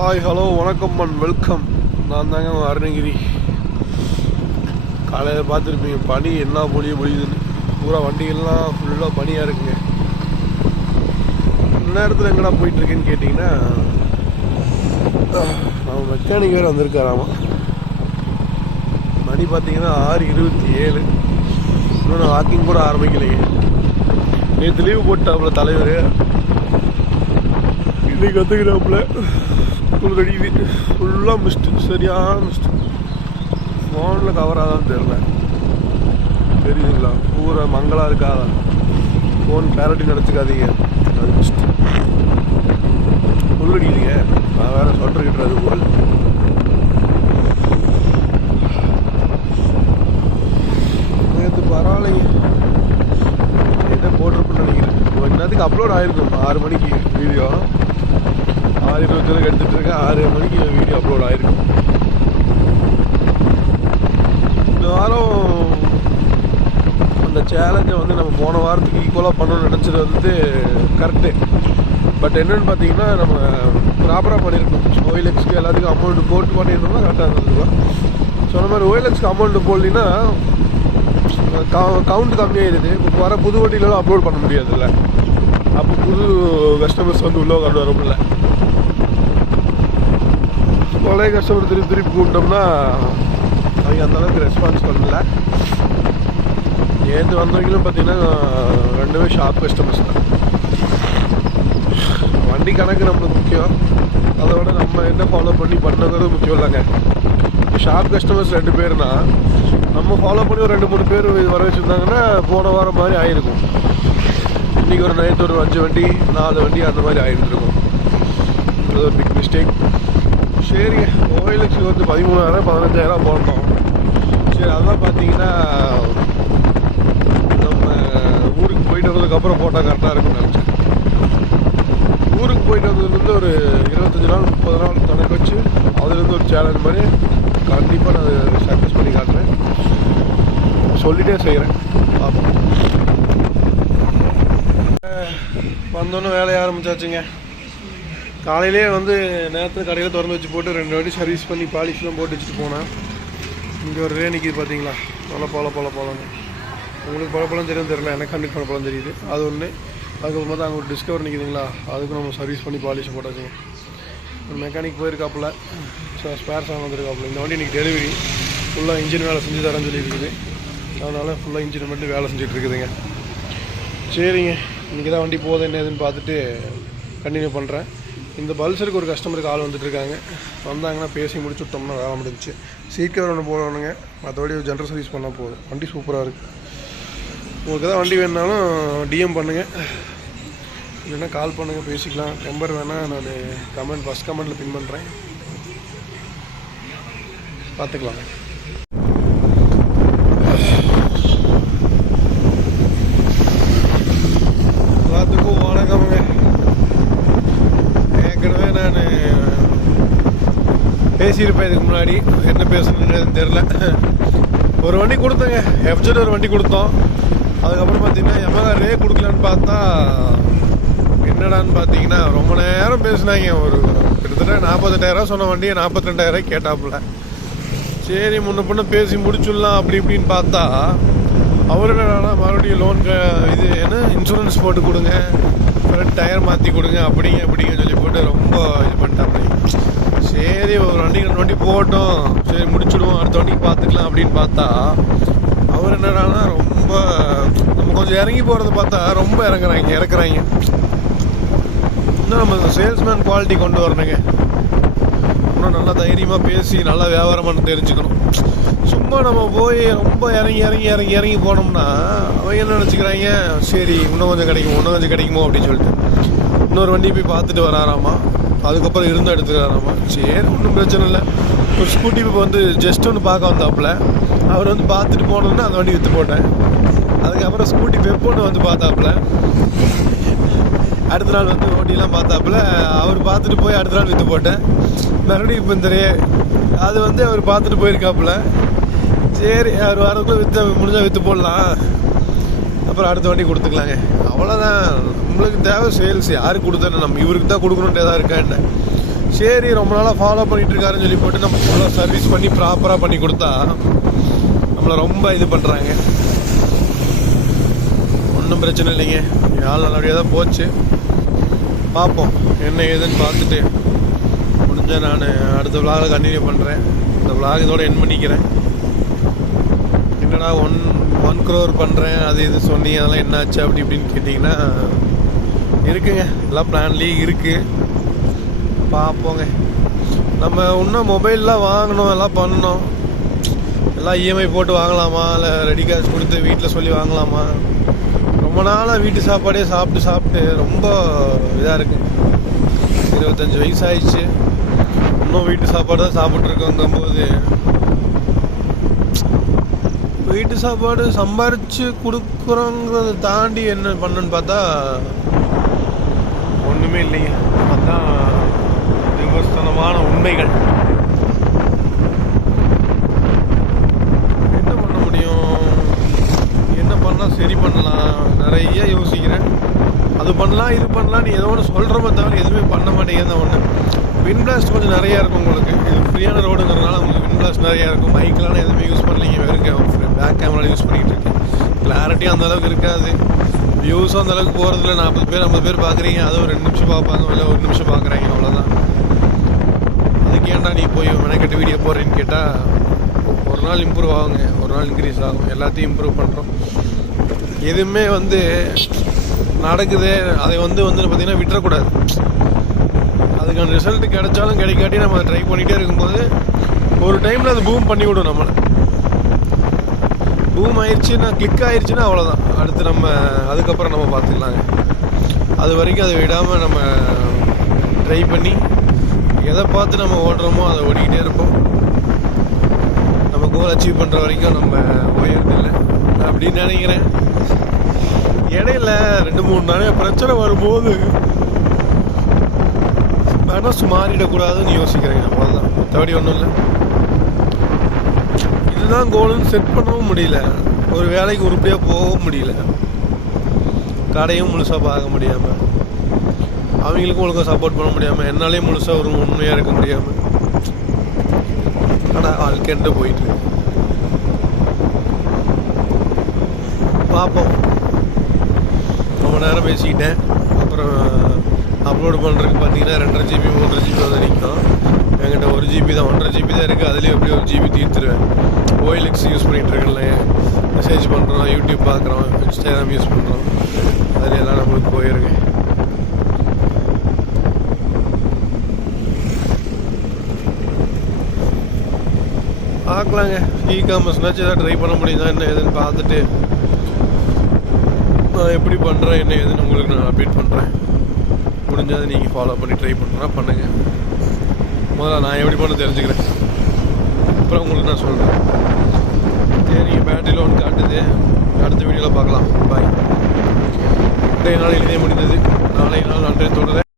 Hi hello வணக்கம் and welcome. நான் தாங்க அருணகிரி. காலையில் பார்த்துருப்பீங்க பனி என்ன பொழியுதுன்னு. பூரா வண்டிகள்லாம் ஃபுல்லாக பனியாக இருக்குங்க. நேரத்தில் எங்கடா போயிட்டுருக்கேன்னு கேட்டிங்கன்னா, அவன் மெக்கானிக் வேறு வந்திருக்காராமா. மணி பார்த்தீங்கன்னா 6:27. இன்னும் நான் வாக்கிங் கூட ஆரம்பிக்கலைங்க. நேற்று லீவு போட்டாப்புல தலைவர், இன்னைக்கு கற்றுக்கிறாப்புல. ஃபுல் அடிக்குது, ஃபுல்லாக மிஸ்ட்டு, சரியான மிஸ்ட்டு. ஃபோனில் கவராதான்னு தெரில, தெரியுதுங்களா? பூரா மங்களாக இருக்காதா? ஃபோன் பேரட்டி நினச்சிக்காதீங்க, அது மிஸ்ட்டு. ஃபுல் அடிக்குதுங்க. நான் வேறு சொல்லிட்டுருக்கிட்டு அது போல். நேற்று பரவாயில்லைங்க, என்ன போட்டிருப்புன்னு நினைக்கிறேன். கொஞ்ச நேரத்துக்கு அப்லோட் ஆகிருக்கும். 6 மணிக்கு வீடியோ, 6:27 எடுத்துகிட்ருக்கேன். 6 மணிக்கு வீடியோ அப்லோட் ஆகிருக்கும். இந்த வாரம் அந்த சேலஞ்சை வந்து நம்ம போன வாரத்துக்கு ஈக்குவலாக பண்ணணும்னு நினச்சது வந்து கரெக்டு. பட் என்னென்னு பார்த்தீங்கன்னா, நம்ம ப்ராப்பராக பண்ணியிருக்கணும். ஓஎல்எக்ஸ்க்கு எல்லாத்துக்கும் அமௌண்ட்டு போட்டு பண்ணியிருந்தோம்னா கரெக்டாக இருந்திருக்கும். சொன்ன மாதிரி ஓஎல்எக்ஸ்க்கு அமௌண்ட்டு போடலின்னா கவுண்ட் கம்மியாகிடுது. இப்போ வர புது வண்டியிலலாம் அப்லோட் பண்ண முடியாதுல்ல. அப்போ புது கஸ்டமர்ஸ் வந்து உள்ளே கொண்டு வர முடியல. பழைய கஸ்டமர் திருப்பி கூப்பிட்டோம்னா அவங்க அந்தளவுக்கு ரெஸ்பான்ஸ் பண்ணல. ஏந்து வந்தவங்களும் பார்த்தீங்கன்னா 2 ஷார்ப் கஸ்டமர்ஸ் தான். வண்டி கணக்கு நம்மளுக்கு முக்கியம், அதை விட நம்ம என்ன ஃபாலோ பண்ணி பண்ணுங்கிறது முக்கியம் இல்லைங்க. ஷார்ப் கஸ்டமர்ஸ் 2 பேர்னா நம்ம ஃபாலோ பண்ணி ஒரு 2-3 பேர் வர வச்சுருந்தாங்கன்னா போன வாரம் மாதிரி ஆகிருக்கும். இன்றைக்கி ஒரு நைட்டு ஒரு 5 வண்டி 4 வண்டி அந்த மாதிரி ஆகிருந்துருக்கும். அது ஒரு பிக் மிஸ்டேக். சரிங்க, ஓஎல்எக்ஸுக்கு வந்து 13,000 15,000 போட்டோம். சரி, அதெல்லாம் பார்த்தீங்கன்னா நம்ம ஊருக்கு போயிட்டு வந்ததுக்கப்புறம் போட்டால் கரெக்டாக இருக்கும்னு நினச்சேன். ஊருக்கு போயிட்டு வந்ததுலேருந்து ஒரு 25 நாள் 30 நாள் கணக்கு வச்சு அதுலேருந்து ஒரு சேலஞ்ச் மாதிரி கண்டிப்பாக நான் அதை சக்ஸஸ் பண்ணி காட்டுறேன். சொல்லிகிட்டே செய்கிறேன், பார்ப்போம். வந்தோன்னே வேலையை ஆரம்பிச்சாச்சுங்க. காலையிலே வந்து நேரத்தில் கடையில் திறந்து வச்சு போட்டு 2 வாட்டி சர்வீஸ் பண்ணி பாலிஷ்லாம் போட்டு வச்சுட்டு போனேன். இங்கே ஒரு நிற்கிது பார்த்தீங்களா, நல்லா போலன்னு. உங்களுக்கு பழப்பழம் தெரியும் தெரியல, எனக்கு கண்டிப்பாக பழப்பழம் தெரியுது. அது ஒன்று. அதுக்கப்புறமா தான் அங்கே ஒரு டிஸ்கவர் நிற்கிதுங்களா, அதுக்கு நம்ம சர்வீஸ் பண்ணி பாலிஷ் போட்டாச்சுங்க. ஒரு மெக்கானிக் போயிருக்காப்புல, ஸ்பேர்ஸ் வந்துருக்காப்புல. இந்த வண்டி இன்றைக்கி டெலிவரி ஃபுல்லாக இன்ஜின் வேலை செஞ்சு தரேன்னு சொல்லியிருக்குது. அதனால் ஃபுல்லாக இன்ஜின் மட்டும் வேலை செஞ்சுட்ருக்குதுங்க. சரிங்க, இன்றைக்கி தான் வண்டி போகுது என்ன எதுன்னு பார்த்துட்டு கண்டினியூ பண்ணுறேன். இந்த பல்சருக்கு ஒரு கஸ்டமருக்கு ஆள் வந்துட்டுருக்காங்க. வந்தாங்கன்னா பேசி முடிச்சு விட்டோம்னா வேலை முடிஞ்சிச்சு. சீட் கவர் ஒன்று போடணுங்க, மற்றபடி ஜென்ரல் சர்வீஸ் பண்ணால் போதும். வண்டி சூப்பராக இருக்குது. உங்களுக்கு எதாவது வண்டி வேணுனாலும் டிஎம் பண்ணுங்கள், இல்லைன்னா கால் பண்ணுங்கள், பேசிக்கலாம். நம்பர் வேணால் நான் ஃபஸ்ட் கமெண்ட்டில் பின் பண்ணுறேன், பார்த்துக்கலாங்க. எல்லாத்துக்கும் வணக்கமுங்க. ஏற்கனவே நான் பேசியிருப்பேன் இதுக்கு முன்னாடி, என்ன பேசணுன்னு தெரில. ஒரு வண்டி கொடுத்தேங்க, எஃப்ஜெட் ஒரு வண்டி கொடுத்தோம். அதுக்கப்புறம் பார்த்தீங்கன்னா யமஹா ரே கொடுக்கலான்னு பார்த்தா என்னடான்னு பார்த்தீங்கன்னா ரொம்ப நேரம் பேசினாங்க. ஒரு கிட்டத்தட்ட 48,000 சொன்ன வண்டியை 42,000 கேட்டாப்புல. சரி, முன்ன பேசி முடிச்சுடலாம் அப்படி இப்படின்னு பார்த்தா அவர் என்னடா மறுபடியும் லோன் இது என்ன இன்சூரன்ஸ் போட்டு கொடுங்க, ஃப்ரண்ட் டயர் மாற்றி கொடுங்க, அப்படிங்க சொல்லி போட்டு ரொம்ப இது பண்ணிட்டாங்க. சரி, ஒரு வண்டி 2 வண்டி போட்டோம், சரி முடிச்சுடுவோம், அடுத்த வண்டிக்கு பார்த்துக்கலாம் அப்படின்னு பார்த்தா அவர் என்னடானா ரொம்ப நம்ம கொஞ்சம் இறங்கி போகிறத பார்த்தா ரொம்ப இறக்குறாங்க. இன்னும் நம்ம இந்த சேல்ஸ்மேன் குவாலிட்டி கொண்டு வரணுங்க. இன்னும் நல்லா தைரியமாக பேசி நல்லா வியாபாரம் பண்ண தெரிஞ்சுக்கணும். சும்மா நம்ம போய் ரொம்ப இறங்கி போனோம்னா அவங்க என்ன நினச்சிக்கிறாங்க, சரி இன்னும் கொஞ்சம் கிடைக்குமோ அப்படின்னு சொல்லிட்டு இன்னொரு வண்டி போய் பார்த்துட்டு வராராமா. அதுக்கப்புறம் இருந்தால் எடுத்துக்கிறாராமா. சரி, ஒன்றும் பிரச்சனை இல்லை. ஒரு ஸ்கூட்டி இப்போ வந்து ஜஸ்ட் ஒன்று பார்க்க வந்தாப்புல. அவர் வந்து பார்த்துட்டு போனோன்னா அந்த வண்டி விற்று போட்டேன். அதுக்கப்புறம் ஸ்கூட்டி பெப்போன்னு வந்து பார்த்தாப்புல. அடுத்த நாள் வந்து ஓட்டிலாம் பார்த்தாப்புல. அவர் பார்த்துட்டு போய் அடுத்த நாள் விற்று போட்டேன். மறுபடியும் இப்போ இந்த அது வந்து அவர் பார்த்துட்டு போயிருக்காப்புல. சரி, அவர் வாரத்துக்குள்ளே முடிஞ்சால் விற்று போடலாம், அப்புறம் அடுத்த வண்டி கொடுத்துக்கலாங்க. அவ்வளோதான். நம்மளுக்கு தேவை சேல்ஸ். யாருக்கு கொடுத்தேன்னு நம்ம இவருக்கு தான் கொடுக்கணுன்ட்டு எதாவது இருக்கா என்ன? சரி ரொம்ப நாளாக ஃபாலோ பண்ணிகிட்டு இருக்காருன்னு சொல்லி போட்டு நம்ம ஃபுல்லாக சர்வீஸ் பண்ணி ப்ராப்பராக பண்ணி கொடுத்தா நம்மளை ரொம்ப இது பண்ணுறாங்க. ஒன்றும் பிரச்சனை இல்லைங்க, நாள் நல்லபடியாக தான் போச்சு. பார்ப்போம் என்ன ஏதுன்னு பார்த்துட்டு முடிஞ்சால் நான் அடுத்த விளாகில் கண்டினியூ பண்ணுறேன். இந்த விளாக் இதோட என் பண்ணிக்கிறேன். என்னடா 1 crore பண்ணுறேன் அது இது சொன்னீங்க, அதெல்லாம் என்னாச்சு அப்படி இப்படின்னு கேட்டிங்கன்னா இருக்குங்க, எல்லாம் பிளான்லேயே இருக்குது. பார்ப்போங்க. நம்ம இன்னும் மொபைல்லாம் வாங்கணும், எல்லாம் பண்ணணும். எல்லாம் இஎம்ஐ போட்டு வாங்கலாமா இல்லை ரெடி கேஷ் கொடுத்து வீட்டில் சொல்லி வாங்கலாமா? ரொம்ப நாளாக வீட்டு சாப்பாடே சாப்பிட்டு ரொம்ப இதாக இருக்குது. 25 வயசு ஆயிடுச்சு, இன்னும் வீட்டு சாப்பாடு தான் சாப்பிட்ருக்கோங்கும்போது வீட்டு சாப்பாடு சம்பாரித்து கொடுக்குறோங்கிறத தாண்டி என்ன பண்ணுன்னு பார்த்தா ஒன்றுமே இல்லைங்க. அதுதான் விமர்சனமான உண்மைகள். என்ன பண்ண முடியும், என்ன பண்ணால் சரி பண்ணலாம் நிறைய யோசிக்கிறேன். அது பண்ணலாம் இது பண்ணலாம் நீ ஏதோ ஒன்று சொல்கிறப்ப தவிர எதுவுமே பண்ண மாட்டேங்குது. தான் ஒன்று வின் பிளாஸ்ட் கொஞ்சம் நிறையா இருக்கும் உங்களுக்கு. இது ஃப்ரீயான ரோடுங்கிறதுனால உங்களுக்கு வின் பிளாஸ்ட் நிறையா இருக்கும். மைக்கெலாம் எதுவுமே யூஸ் பண்ணலைங்க, வெறும் பேக் கேமரா யூஸ் பண்ணிகிட்டு இருக்கேன். கிளாரிட்டியும் அந்தளவுக்கு இருக்காது, வியூஸும் அந்தளவுக்கு போகிறதுல 40 பேர் 50 பேர் பார்க்குறீங்க, அது ஒரு 2 நிமிஷம் பார்ப்பாங்க, இல்லை 1 நிமிஷம் பார்க்குறாங்க, அவ்வளோதான். அதுக்கு ஏன்டா நீ போய் மெனக்கெட்டு வீடியோ போடுறேன்னு கேட்டால் ஒரு நாள் இம்ப்ரூவ் ஆகுங்க, ஒரு நாள் இன்க்ரீஸ் ஆகும். எல்லாத்தையும் இம்ப்ரூவ் பண்ணுறோம். எதுவுமே நடக்குது அதை பார்த்திங்கன்னா விட்டுறக்கூடாது. அதுக்கான ரிசல்ட் கிடைச்சாலும் கிடைக்காட்டி நம்ம அதை ட்ரை பண்ணிகிட்டே இருக்கும்போது ஒரு டைமில் அது பூம் பண்ணி விடும். நம்மளை பூம் ஆயிடுச்சுன்னா கிளிக் ஆயிடுச்சுன்னா அவ்வளோதான். அடுத்து நம்ம அதுக்கப்புறம் நம்ம பார்த்துக்கலாங்க. அது வரைக்கும் அதை விடாமல் நம்ம ட்ரை பண்ணி எதை பார்த்து நம்ம ஓடுறோமோ அதை ஓடிக்கிட்டே இருப்போம். நம்ம கோல் அச்சீவ் பண்ணுற வரைக்கும் நம்ம ஓயறதில்லை அப்படின்னு நினைக்கிறேன். இடையில 2-3 நிறைய பிரச்சனை வரும்போது மனசு மாறிடக்கூடாதுன்னு யோசிக்கிறேன். அவ்வளோதான், மற்றபடி ஒன்றும் இல்லை. இதுதான் கோலுன்னு செட் பண்ணவும் முடியல, ஒரு வேலைக்கு உருப்படியாக போகவும் முடியல, கடையும் முழுசாக பார்க்க முடியாமல், அவங்களுக்கும் ஒழுங்காக சப்போர்ட் பண்ண முடியாமல், என்னாலே முழுசாக ஒரு உண்மையாக இருக்க முடியாமல், ஆனால் வாழ்க்கைன்ட்டு போயிட்டு பார்ப்போம். ரொம்ப நேரம் பேசிக்கிட்டேன். அப்புறம் அப்லோடு பண்ணுறதுக்கு பார்த்தீங்கன்னா 2.5 GB 3.5 GB வந்து நிற்கும். என்கிட்ட 1 GB தான், 1.5 GB தான் இருக்குது. அதுலேயும் எப்படி 1 GB தீர்த்துருவேன். OLX யூஸ் பண்ணிகிட்ருக்கேன்ல, மெசேஜ் பண்ணுறோம், யூடியூப் பார்க்குறோம், இன்ஸ்டாகிராம் யூஸ் பண்ணுறோம், அதில் எல்லாம் நம்மளுக்கு போயிருங்க. பார்க்கலாங்க. இ-காமர்ஸ்னாச்சும் எதாவது ட்ரை பண்ண முடியுதா என்ன ஏதுன்னு பார்த்துட்டு நான் எப்படி பண்ணுறேன் என்ன ஏதுன்னு உங்களுக்கு நான் அப்டேட் பண்ணுறேன். முடிஞ்சாது நீங்கள் ஃபாலோ பண்ணி ட்ரை பண்ணுறா பண்ணுங்கள். முதல்ல நான் எப்படி பண்ண தெரிஞ்சுக்கிறேன், அப்புறம் உங்களுக்கு நான் சொல்கிறேன். சரி, பேட்டரி லோன் காட்டுது. அடுத்த வீடியோவில் பார்க்கலாம். பாய். இன்றைய நாள் இதே முடிந்தது. நாளை நாள் நன்றி தொடர